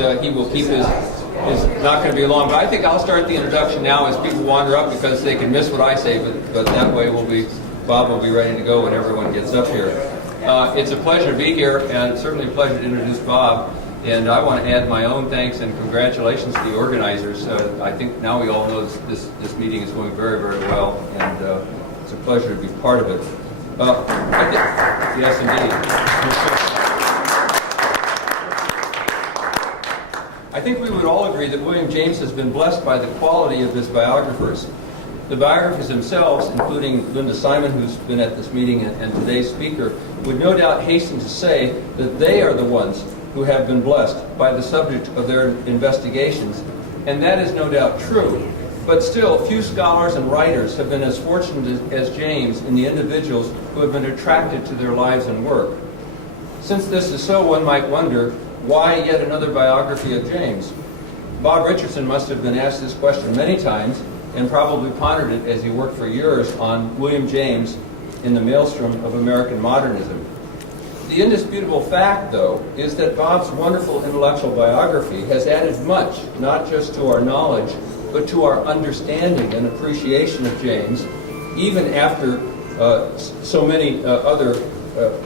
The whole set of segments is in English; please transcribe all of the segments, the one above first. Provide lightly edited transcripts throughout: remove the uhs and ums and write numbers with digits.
He will keep his not going to be long, but I think I'll start the introduction now as people wander up because they can miss what I say, but that way Bob will be ready to go when everyone gets up here. It's a pleasure to be here, and certainly a pleasure to introduce Bob. And I want to add my own thanks and congratulations to the organizers. I think now we all know this meeting is going very, very well, and it's a pleasure to be part of it. Yes, indeed. I think we would all agree that William James has been blessed by the quality of his biographers. The biographers themselves, including Linda Simon, who's been at this meeting, and today's speaker, would no doubt hasten to say that they are the ones who have been blessed by the subject of their investigations, and that is no doubt true. But still, few scholars and writers have been as fortunate as James in the individuals who have been attracted to their lives and work. Since this is so, one might wonder, why yet another biography of James? Bob Richardson must have been asked this question many times and probably pondered it as he worked for years on William James in the maelstrom of American modernism. The indisputable fact, though, is that Bob's wonderful intellectual biography has added much, not just to our knowledge, but to our understanding and appreciation of James, even after so many other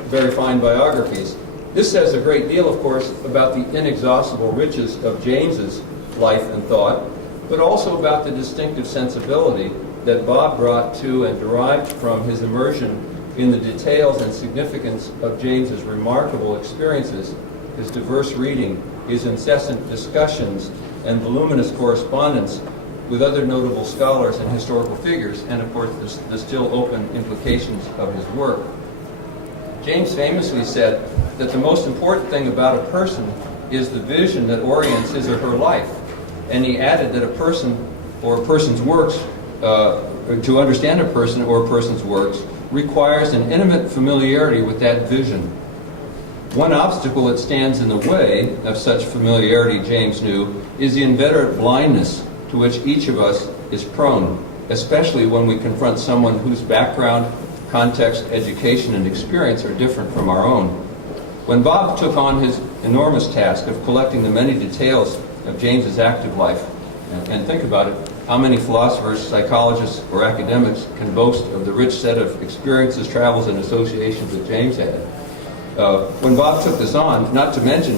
very fine biographies. This says a great deal, of course, about the inexhaustible riches of James's life and thought, but also about the distinctive sensibility that Bob brought to and derived from his immersion in the details and significance of James's remarkable experiences, his diverse reading, his incessant discussions, and voluminous correspondence with other notable scholars and historical figures, and of course the still open implications of his work. James famously said that the most important thing about a person is the vision that orients his or her life. And he added that a person or a person's works, to understand a person or a person's works, requires an intimate familiarity with that vision. One obstacle that stands in the way of such familiarity, James knew, is the inveterate blindness to which each of us is prone, especially when we confront someone whose background, context, education, and experience are different from our own. When Bob took on his enormous task of collecting the many details of James's active life, and think about it, how many philosophers, psychologists, or academics can boast of the rich set of experiences, travels, and associations that James had? When Bob took this on, not to mention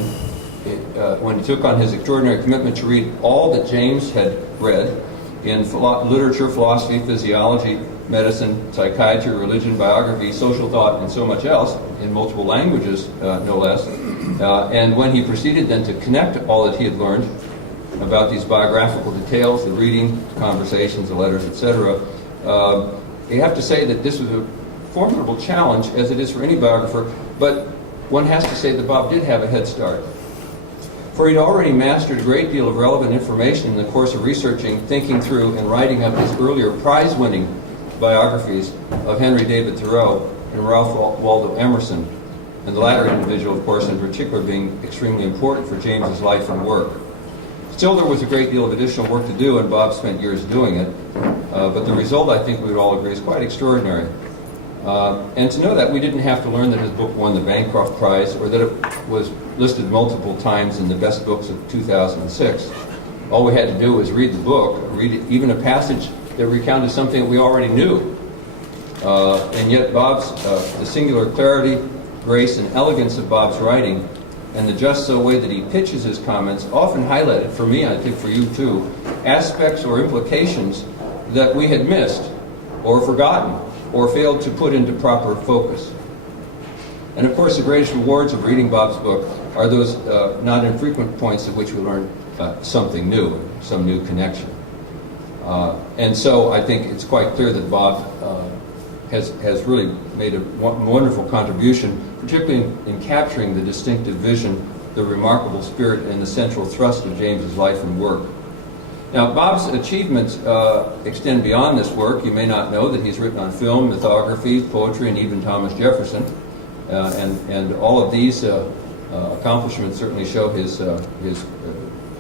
when he took on his extraordinary commitment to read all that James had read in literature, philosophy, physiology, medicine, psychiatry, religion, biography, social thought, and so much else, in multiple languages, no less. And when he proceeded then to connect all that he had learned about these biographical details, the reading, conversations, the letters, etc., you have to say that this was a formidable challenge, as it is for any biographer, but one has to say that Bob did have a head start. For he'd already mastered a great deal of relevant information in the course of researching, thinking through, and writing up his earlier prize-winning biographies of Henry David Thoreau and Ralph Waldo Emerson, and the latter individual, of course, in particular being extremely important for James's life and work. Still, there was a great deal of additional work to do, and Bob spent years doing it, but the result, I think we would all agree, is quite extraordinary. And to know that we didn't have to learn that his book won the Bancroft Prize, or that it was listed multiple times in the best books of 2006. All we had to do was read the book, read even a passage that recounted something that we already knew. And yet Bob's, the singular clarity, grace, and elegance of Bob's writing, and the just so way that he pitches his comments, often highlighted, for me, I think for you too, aspects or implications that we had missed, or forgotten, or failed to put into proper focus. And of course, the greatest rewards of reading Bob's book are those not infrequent points at which we learn something new, some new connection. And so I think it's quite clear that Bob has really made a wonderful contribution, particularly in capturing the distinctive vision, the remarkable spirit, and the central thrust of James's life and work. Now, Bob's achievements extend beyond this work. You may not know that he's written on film, mythography, poetry, and even Thomas Jefferson. And all of these accomplishments certainly show his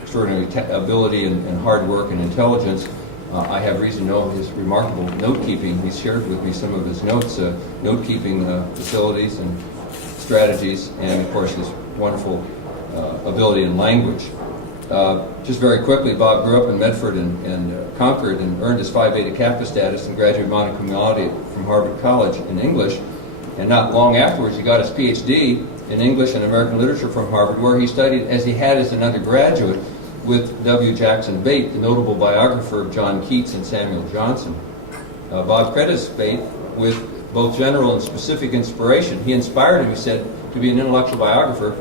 extraordinary ability and hard work and intelligence. I have reason to know his remarkable note-keeping. He shared with me some of his notes, note-keeping facilities and strategies, and of course his wonderful ability in language. Just very quickly, Bob grew up in Medford and Concord and earned his Phi Beta Kappa status and graduated magna cum laude from Harvard College in English. And not long afterwards, he got his PhD in English and American Literature from Harvard, where he studied, as he had as an undergraduate, with W. Jackson Bate, the notable biographer of John Keats and Samuel Johnson. Bob credits Bate with both general and specific inspiration. He inspired him, he said, to be an intellectual biographer,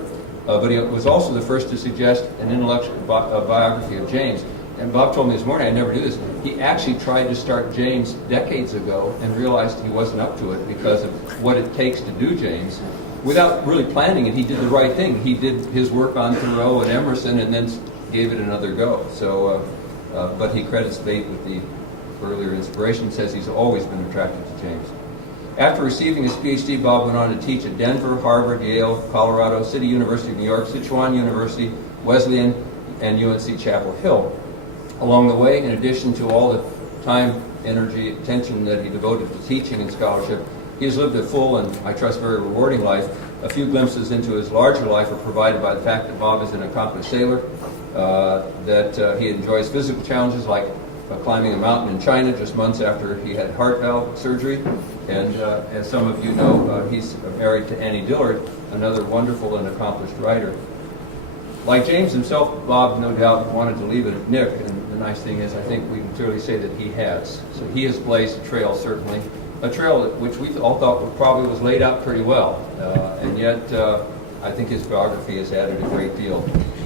but he was also the first to suggest an intellectual biography of James. And Bob told me this morning, I never knew this, he actually tried to start James decades ago and realized he wasn't up to it because of what it takes to do James. Without really planning it, he did the right thing. He did his work on Thoreau and Emerson and then gave it another go. So, but he credits Bate with the earlier inspiration, says he's always been attracted to James. After receiving his PhD, Bob went on to teach at Denver, Harvard, Yale, Colorado, City University of New York, Sichuan University, Wesleyan, and UNC Chapel Hill. Along the way, in addition to all the time, energy, attention that he devoted to teaching and scholarship, he has lived a full and, I trust, very rewarding life. A few glimpses into his larger life are provided by the fact that Bob is an accomplished sailor, that he enjoys physical challenges like climbing a mountain in China just months after he had heart valve surgery. And as some of you know, he's married to Annie Dillard, another wonderful and accomplished writer. Like James himself, Bob no doubt wanted to leave it at Nick, and the nice thing is I think we can clearly say that he has. So he has blazed a trail, certainly, a trail which we all thought probably was laid out pretty well, and yet I think his biography has added a great deal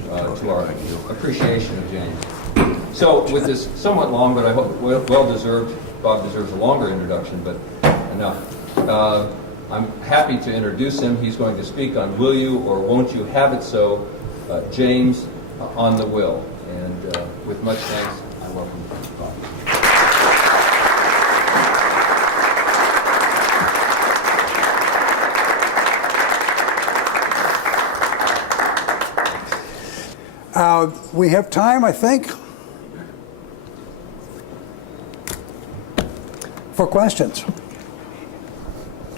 to our appreciation of James. So with this somewhat long, but I hope well-deserved, Bob deserves a longer introduction, but enough. I'm happy to introduce him. He's going to speak on Will You or Won't You Have It So, James on the Will. And with much thanks, I welcome Bob. We have time, I think, for questions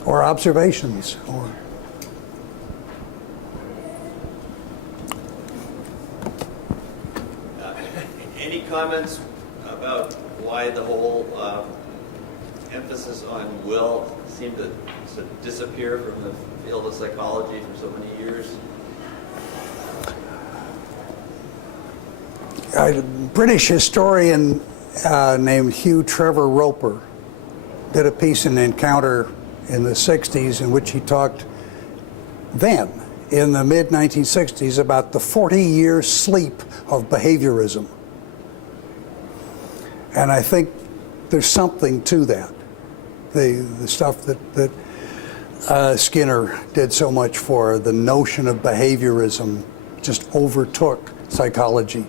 or observations or any comments about why the whole emphasis on will seemed to sort of disappear from the field of psychology for so many years? A British historian named Hugh Trevor Roper did a piece in Encounter in the 60s in which he talked then, in the mid-1960s, about the 40-year sleep of behaviorism. And I think there's something to that. The stuff that Skinner did so much for, the notion of behaviorism just overtook psychology.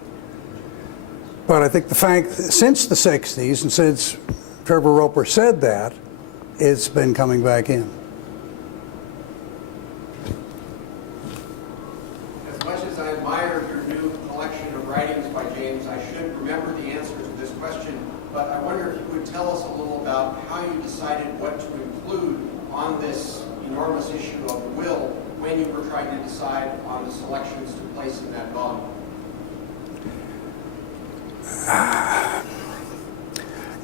But I think the fact, since the 60s, and since Trevor Roper said that, it's been coming back in. As much as I admire your new collection of writings by James, I should remember the answer to this question, but I wonder if you would tell us a little about how you decided what to include on this enormous issue of will when you were trying to decide on the selections to place in that volume.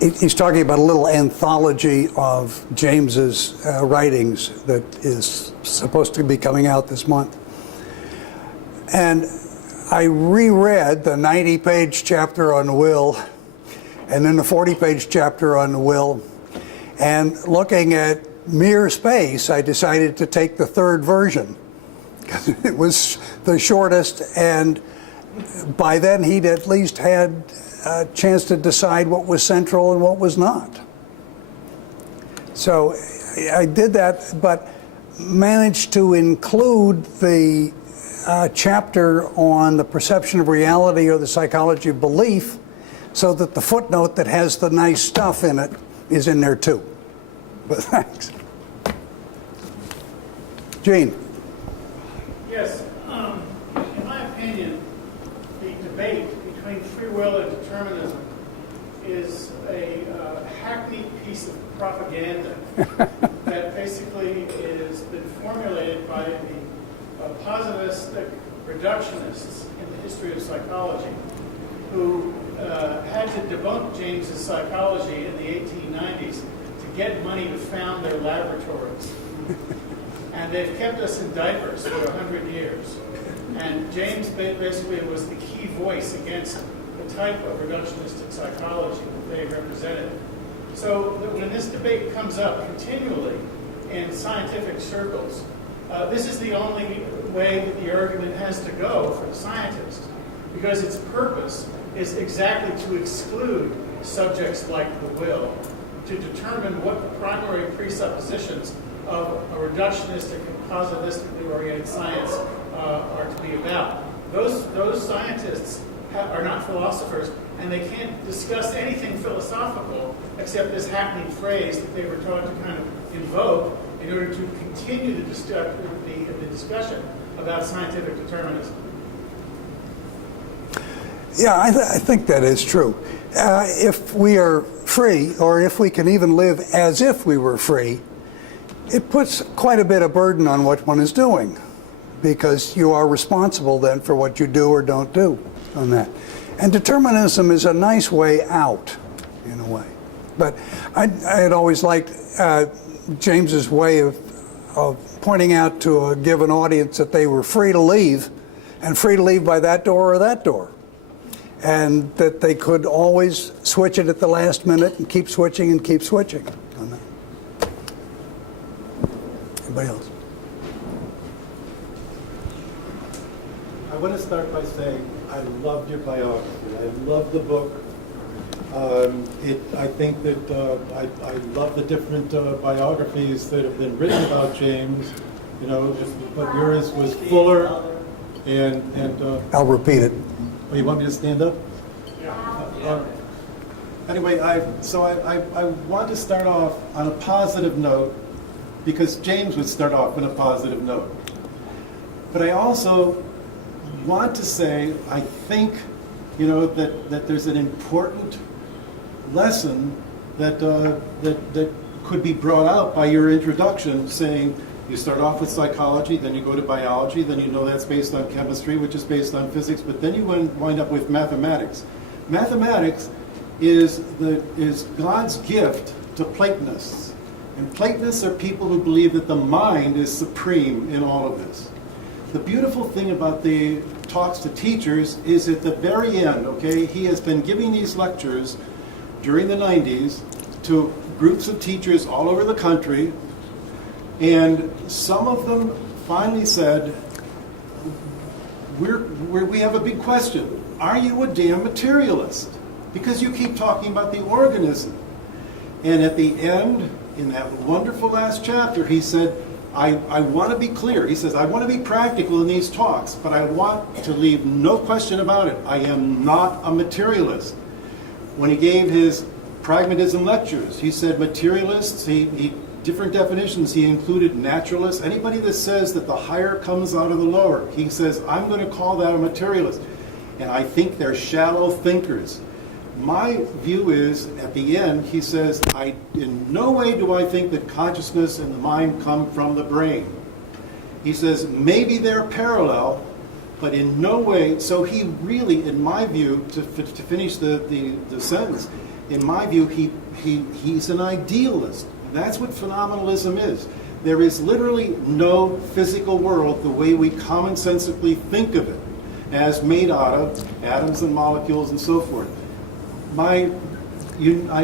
He's talking about a little anthology of James's writings that is supposed to be coming out this month. And I reread the 90-page chapter on will and then the 40-page chapter on the will. And looking at mere space, I decided to take the third version because it was the shortest, and by then he'd at least had a chance to decide what was central and what was not. So I did that, but managed to include the chapter on the perception of reality or the psychology of belief so that the footnote that has the nice stuff in it is in there too. But thanks. Gene. Yes, in my opinion, the debate between free will and determinism is a hackneyed piece of propaganda that basically has been formulated by the positivistic reductionists in the history of psychology who had to debunk James's psychology in the 1890s to get money to found their laboratories. And they've kept us in diapers for 100 years. And James basically was the key voice against the type of reductionistic psychology that they represented. So when this debate comes up continually in scientific circles, this is the only way that the argument has to go for the scientist, because its purpose is exactly to exclude subjects like the will, to determine what the primary presuppositions of a reductionistic and positivistically oriented science are to be about. Those scientists are not philosophers, and they can't discuss anything philosophical except this hackneyed phrase that they were taught to kind of invoke in order to continue the discussion about scientific determinism. Yeah, I think that is true. If we are free, or if we can even live as if we were free, it puts quite a bit of burden on what one is doing, because you are responsible then for what you do or don't do on that. And determinism is a nice way out, in a way. But I had always liked James's way of pointing out to a given audience that they were free to leave, and free to leave by that door or that door. And that they could always switch it at the last minute and keep switching and keep switching on that. Anybody else? I want to start by saying I loved your biography. I love the book. I think that I love the different biographies that have been written about James. You know, but yours was fuller and I'll repeat it. Oh, you want me to stand up? Anyway, I want to start off on a positive note, because James would start off on a positive note. But I also want to say, I think, you know, that there's an important lesson that could be brought out by your introduction, saying you start off with psychology, then you go to biology, then you know that's based on chemistry, which is based on physics, but then you wind up with mathematics. Mathematics is God's gift to Platonists. And Platonists are people who believe that the mind is supreme in all of this. The beautiful thing about the talks to teachers is at the very end, okay, he has been giving these lectures during the 90s to groups of teachers all over the country, and some of them finally said, we have a big question. Are you a damn materialist? Because you keep talking about the organism. And at the end, in that wonderful last chapter, he said, I want to be clear. He says, I want to be practical in these talks, but I want to leave no question about it. I am not a materialist. When he gave his pragmatism lectures, he said materialists, he different definitions. He included naturalists. Anybody that says that the higher comes out of the lower, he says, I'm going to call that a materialist. And I think they're shallow thinkers. My view is, at the end, he says, in no way do I think that consciousness and the mind come from the brain. He says, maybe they're parallel, but in no way. So he really, in my view, to finish the sentence, in my view, he's an idealist. That's what phenomenalism is. There is literally no physical world the way we commonsensically think of it, as made out of atoms and molecules and so forth. I've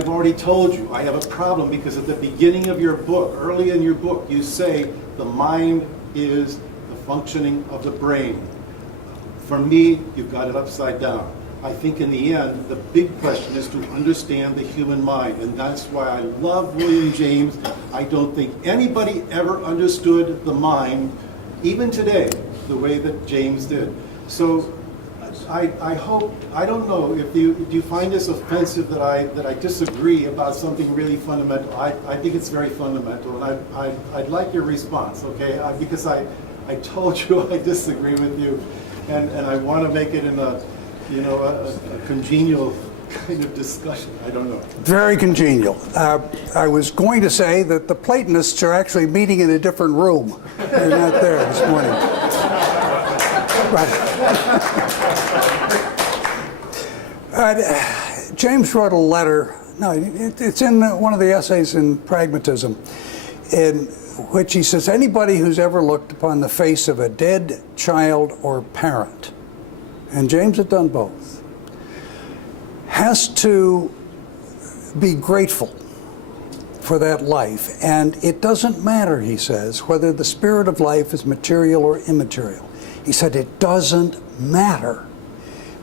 already told you, I have a problem because at the beginning of your book, early in your book, you say the mind is the functioning of the brain. For me, you've got it upside down. I think in the end, the big question is to understand the human mind, and that's why I love William James. I don't think anybody ever understood the mind, even today, the way that James did. So I hope, I don't know, do you find this offensive that I disagree about something really fundamental? I think it's very fundamental, and I'd like your response, okay? Because I told you I disagree with you, and I want to make it in a congenial kind of discussion. I don't know. Very congenial. I was going to say that the Platonists are actually meeting in a different room. They're not there this morning. James wrote a letter. No, it's in one of the essays in Pragmatism, in which he says, anybody who's ever looked upon the face of a dead child or parent, and James had done both, has to be grateful for that life. And it doesn't matter, he says, whether the spirit of life is material or immaterial. He said it doesn't matter,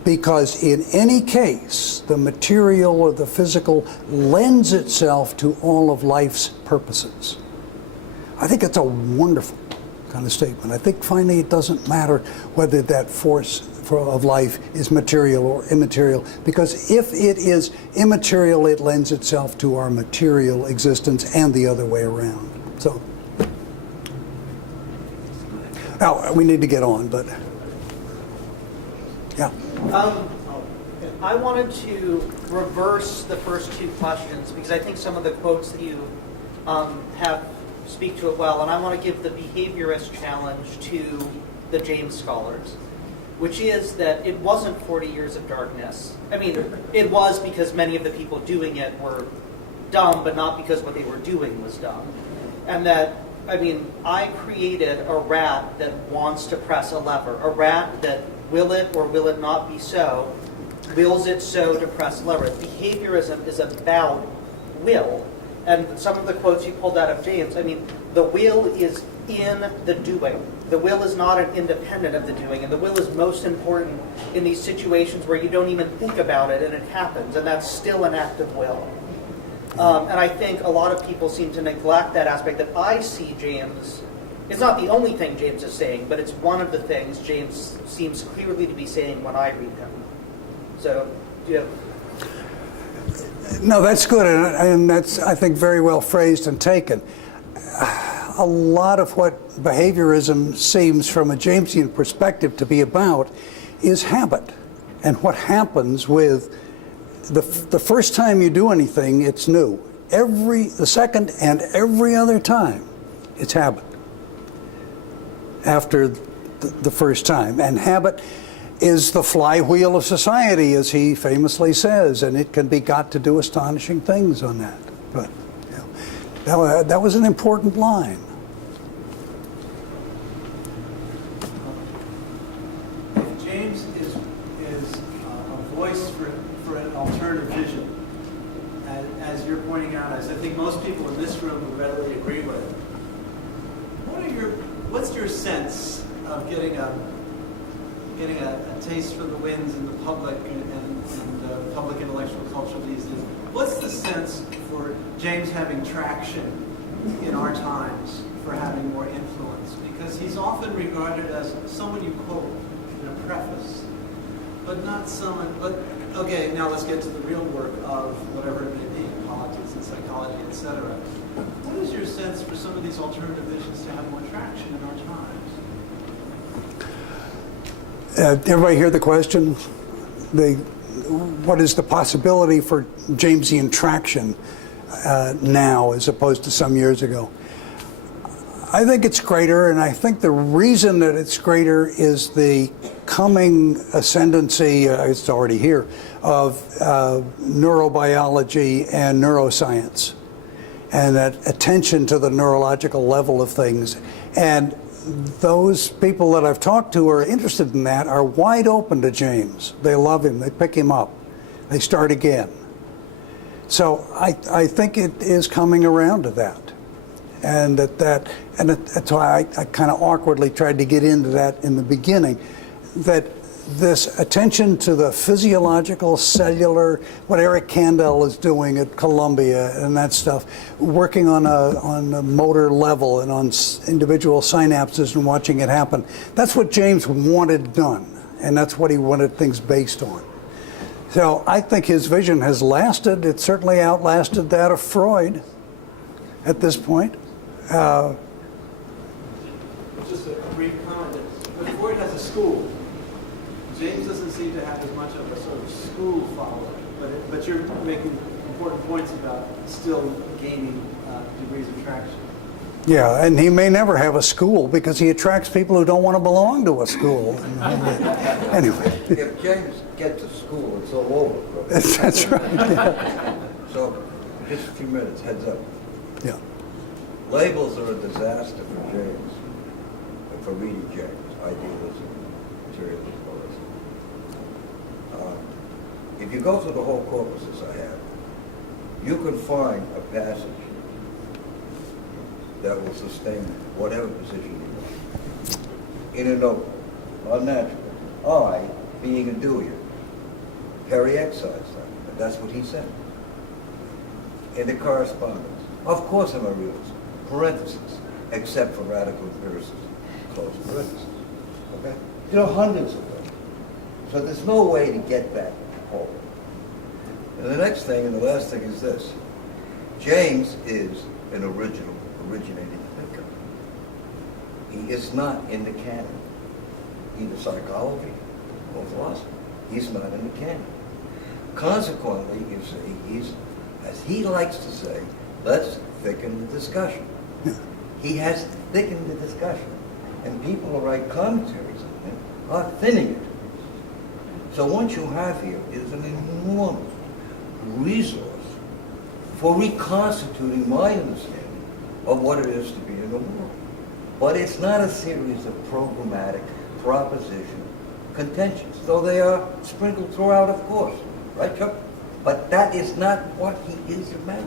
because in any case, the material or the physical lends itself to all of life's purposes. I think it's a wonderful kind of statement. I think finally it doesn't matter whether that force of life is material or immaterial, because if it is immaterial, it lends itself to our material existence and the other way around. So, now we need to get on, but yeah. I wanted to reverse the first two questions because I think some of the quotes that you have speak to it well, and I want to give the behaviorist challenge to the James scholars, which is that it wasn't 40 years of darkness. I mean, it was because many of the people doing it were dumb, but not because what they were doing was dumb. And that, I mean, I created a rat that wants to press a lever, a rat that will it or will it not be so, wills it so to press lever. Behaviorism is about will. And some of the quotes you pulled out of James, I mean, the will is in the doing. The will is not an independent of the doing, and the will is most important in these situations where you don't even think about it and it happens, and that's still an act of will. And I think a lot of people seem to neglect that aspect that I see James. It's not the only thing James is saying, but it's one of the things James seems clearly to be saying when I read him. So, do you have... No, that's good, and that's, I think, very well phrased and taken. A lot of what behaviorism seems, from a Jamesian perspective, to be about is habit. And what happens with the first time you do anything, it's new. The second and every other time, it's habit after the first time. And habit is the flywheel of society, as he famously says, and it can be got to do astonishing things on that. But you know, that was an important line. If James is a voice for an alternative vision, as you're pointing out, as I think most people in this room would readily agree with, what's your sense of getting a taste for the winds in the public and public intellectual culture these days? What's the sense for James having traction in our times, for having more influence? Because he's often regarded as someone you quote in a preface, but not someone, but okay, now let's get to the real work of whatever it may be, politics and psychology, etc. What is your sense for some of these alternative visions to have more traction in our times? Everybody hear the question? What is the possibility for Jamesian traction now as opposed to some years ago? I think it's greater, and I think the reason that it's greater is the coming ascendancy, it's already here, of neurobiology and neuroscience, and that attention to the neurological level of things. And those people that I've talked to who are interested in that are wide open to James. They love him. They pick him up. They start again. So I think it is coming around to that. And that's why I kind of awkwardly tried to get into that in the beginning, that this attention to the physiological, cellular, what Eric Kandel is doing at Columbia and that stuff, working on a motor level and on individual synapses and watching it happen. That's what James wanted done, and that's what he wanted things based on. So I think his vision has lasted. It certainly outlasted that of Freud at this point. Just a brief comment. But Freud has a school. James doesn't seem to have as much of a sort of school following, but you're making important points about still gaining degrees of traction. Yeah, and he may never have a school because he attracts people who don't want to belong to a school. Anyway, If James gets to school, it's all over. that's right. Yeah. So, just a few minutes, heads up. Yeah. Labels are a disaster for James, for reading James, idealism, materialism, if you go through the whole corpus as I have, you can find a passage that will sustain whatever position you want. In a note, unnatural. I, being a doer, Harry excised that, but that's what he said. In the correspondence, of course I'm a realist, parentheses, except for radical empiricism, close parentheses. Okay? There are hundreds of them. So there's no way to get that whole. And the next thing, and the last thing is this. James is an originating thinker. He is not in the canon, either psychology or philosophy. He's not in the canon. Consequently, you see, he's, as he likes to say, let's thicken the discussion. He has thickened the discussion. And people who write commentaries on it are thinning it. So what you have here is an enormous resource for reconstituting my understanding of what it is to be in the world. But it's not a series of programmatic proposition contentions, though they are sprinkled throughout, of course. Right, Chuck? But that is not what he is about.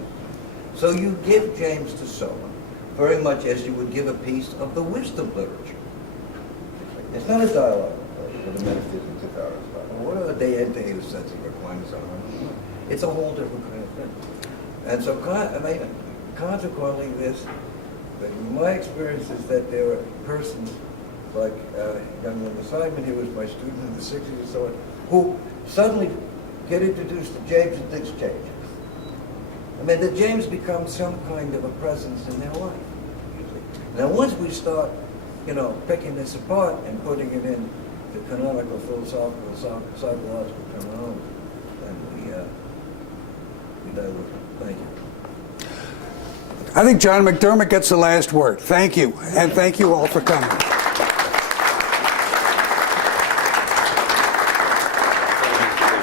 So you give James to someone very much as you would give a piece of the wisdom literature. It's not a dialogue with the metaphysics of Aristotle. What are the ante sense of Aquinas on? It's a whole different kind of thing. And so, consequently, my experience is that there are persons like young Linda Simon, who was my student in the 60s and so on, who suddenly get introduced to James and things change. I mean, that James becomes some kind of a presence in their life. Now, once we start, picking this apart and putting it in the canonical, philosophical, psychological terminology, then we dilute it. Thank you. I think John McDermott gets the last word. Thank you, and thank you all for coming.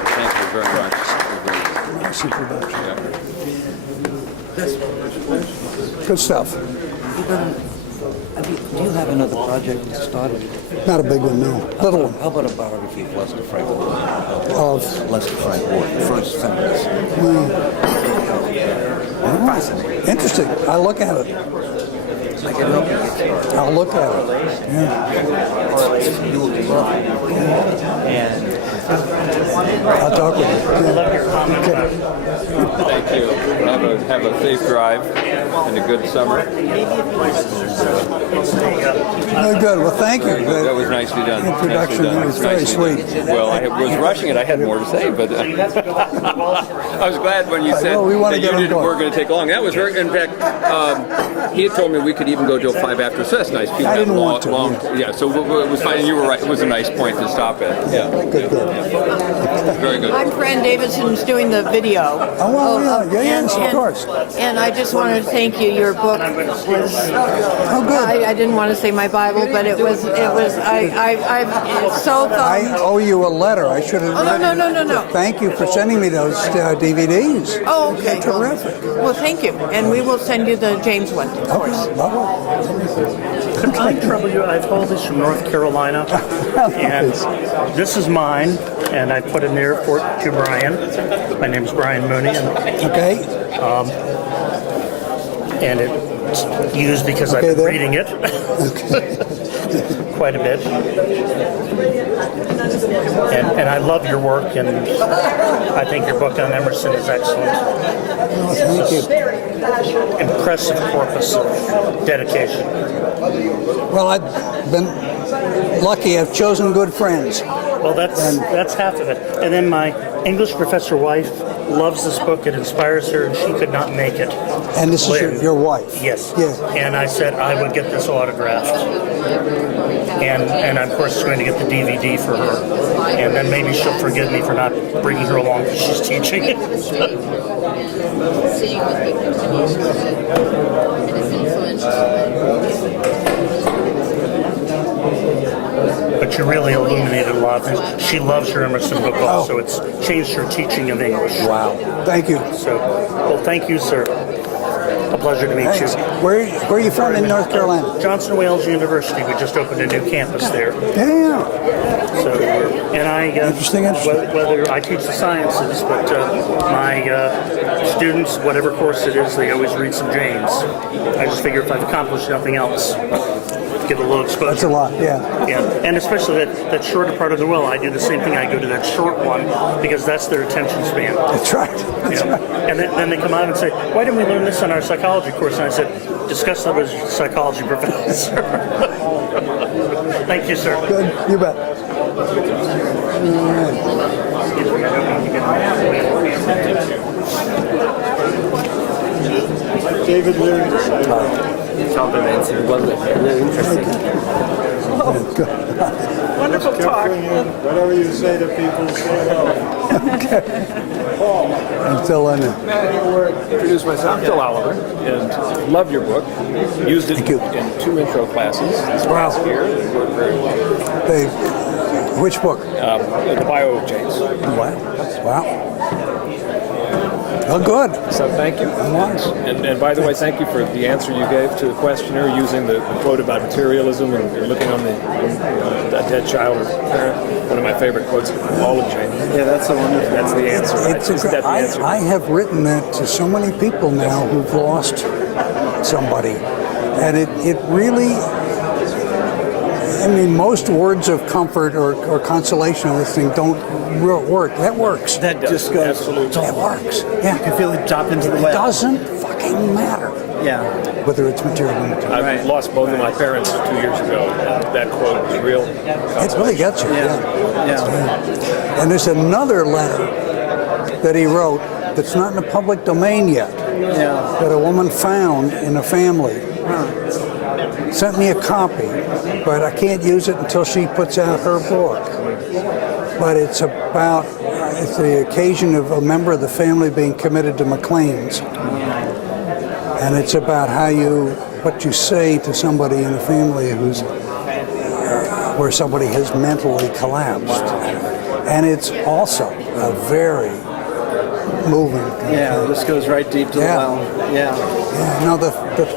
Thank you very much. Nice introduction. Good stuff. Do you have another project that started? Not a big one, no. Little one. How about a biography of Lester Frank Ward? Of Lester Frank Ward, the first feminist. Fascinating. Interesting. I'll look at it. I can help you get started. I'll look at it. Yeah. You will be lovely. And I'll talk with you. I love your comment about Thank you. Have a safe drive and a good summer. Very good. Well, thank you. That was nicely done. Introduction was very sweet. Well, I was rushing it. I had more to say, but I was glad when you said Well, we want that to you get them weren't going. going to take long. That was very. In fact, he had told me we could even go till 5 after. So that's nice. People I have didn't want to, long. Yeah. So it was fine. And you were right. It was a nice point to stop at. Yeah. Good. Very good. I'm Fran Davidson, who's doing the video. Oh, well, yeah, yes, of course. And I just wanted to thank you. Your book was. Oh, good. I didn't want to say my Bible, but it was. I'm so. I owe you a letter. I should have. Oh, no. Thank you for sending me those DVDs. Oh, okay. They're terrific. Well, thank you, and we will send you the James one, of course. Okay, lovely. Could I trouble you? I've hauled this from North Carolina, and this is mine, and I put in there to Brian. My name is Brian Mooney, Okay. and it's used because I've been reading it quite a bit. And I love your work, and I think your book on Emerson is excellent. Oh, thank you. Impressive corpus of dedication. Well, I've been lucky. I've chosen good friends. Well, that's half of it. And then my English professor wife loves this book. It inspires her, and she could not make it. And this is your wife? Yes. Yeah. And I said I would get this autographed. And of course, going to get the DVD for her. And then maybe she'll forgive me for not bringing her along because she's teaching. But you really illuminated a lot of things. She loves her Emerson book also. It's changed her teaching of English. Wow. Thank you. So, well, thank you, sir. A pleasure to meet Thanks. you. Where are you from in North Carolina? Johnson Wales University. We just opened a new campus there. Yeah. So, and I Interesting. whether I teach the sciences, but my students, whatever course it is, they always read some James. I just figure if I've accomplished nothing else, get a little exposure. That's a lot, yeah. Yeah, and especially that shorter part of the will, I do the same thing. I go to that short one because that's their attention span. That's right. That's Yeah. right. And then they come out and say, "Why didn't we learn this in our psychology course?" And I said, "Discuss that with your psychology professor." Thank you, sir. Good. You bet. David Leary. Compliments. It was really interesting. Wonderful talk. Whatever you say to people, say hello. Paul. Until then. Introduce myself. I'm Phil Oliver, and love your book. Used it in 2 intro classes this past year. It worked very well. Which book? The bio of James. Wow. Oh, good. So thank you. And by the way, thank you for the answer you gave to the questioner using the quote about materialism and looking on that dead child as a parent. One of my favorite quotes of all of James. Yeah, that's a wonderful. That's the answer. Isn't that the answer? I have written that to so many people now who've lost somebody. And it really, I mean, most words of comfort or consolation of this thing don't work. That works. That just goes. Absolutely. It works. Yeah. You can feel it drop into the It well. doesn't fucking matter Yeah. whether it's material or immaterial. I lost both of my parents 2 years ago, and that quote was real. It really gets you. Yeah. And there's another letter that he wrote that's not in the public domain yet, Yeah. that a woman found in a family. Sent me a copy, but I can't use it until she puts out her book. But it's the occasion of a member of the family being committed to McLean's. And it's about what you say to somebody in a family where somebody has mentally collapsed. And it's also a very moving. Yeah, this goes right deep to the well. Yeah. Yeah, no, the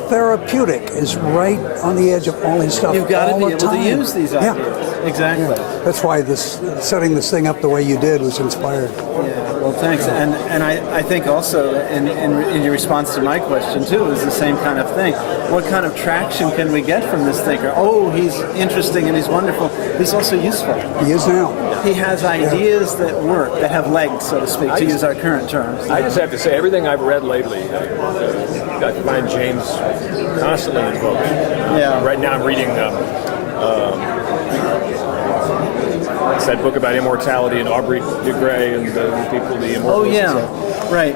therapeutic is right on the edge of all his stuff. You've got to be all the able to time. use these ideas. Exactly. Yeah. That's why setting this thing up the way you did was inspired. Yeah, well, thanks. And I think also in your response to my question, too, is the same kind of thing. What kind of traction can we get from this thinker? Oh, he's interesting and he's wonderful. He's also useful. He is now. He has ideas that work, that have legs, so to speak, to use our current terms. I just have to say, everything I've read lately, I find James constantly invoked. Yeah. Right now I'm reading it's that book about immortality and Aubrey de Grey and the people, the immortals. Oh, yeah. Right.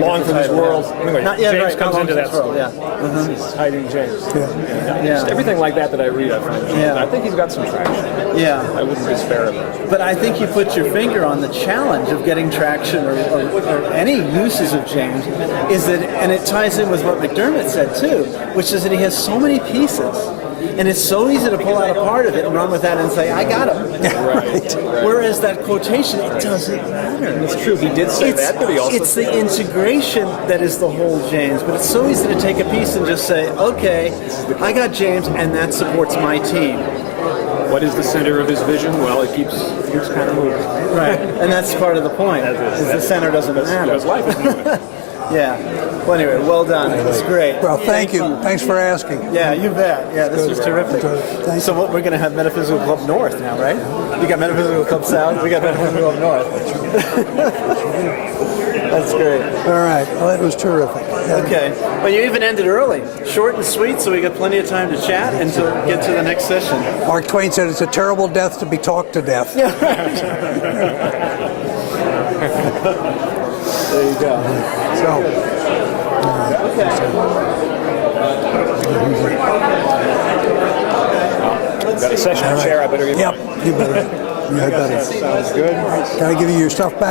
Long for this world. Anyway, Not yet, James right, comes Not into Long that for this story. world, yeah. He's hiding James. Yeah. Just everything like that I read, I find. Yeah. I think he's got some traction. Yeah. I wouldn't despair of it. But I think you put your finger on the challenge of getting traction or any uses of James is that, and it ties in with what McDermott said too, which is that he has so many pieces. And it's so easy to pull out a part of it and run with that and say, I got him. Right. Whereas that quotation, it doesn't matter. It's true, he did say that, but he also... It's the integration that is the whole James. But it's so easy to take a piece and just say, okay, I got James, and that supports my team. What is the center of his vision? Well, it keeps kind of moving. Right, and that's part of the point, is the center doesn't matter. Because life is moving. Yeah. Well, anyway, well done. It was great. Well, thank you. Thanks for asking. Yeah, you bet. Yeah, this was terrific. Thanks. So what, we're going to have Metaphysical Club North now, right? You got Metaphysical Club South, we got Metaphysical Club North. That's great. All right. Well, it was terrific. Okay. Well, you even ended early. Short and sweet, so we got plenty of time to chat and to get to the next session. Mark Twain said it's a terrible death to be talked to death. Yeah, right. There you go. So, Got a session chair, I better get yep, you better. You better. Sounds good. Can I give you your stuff back?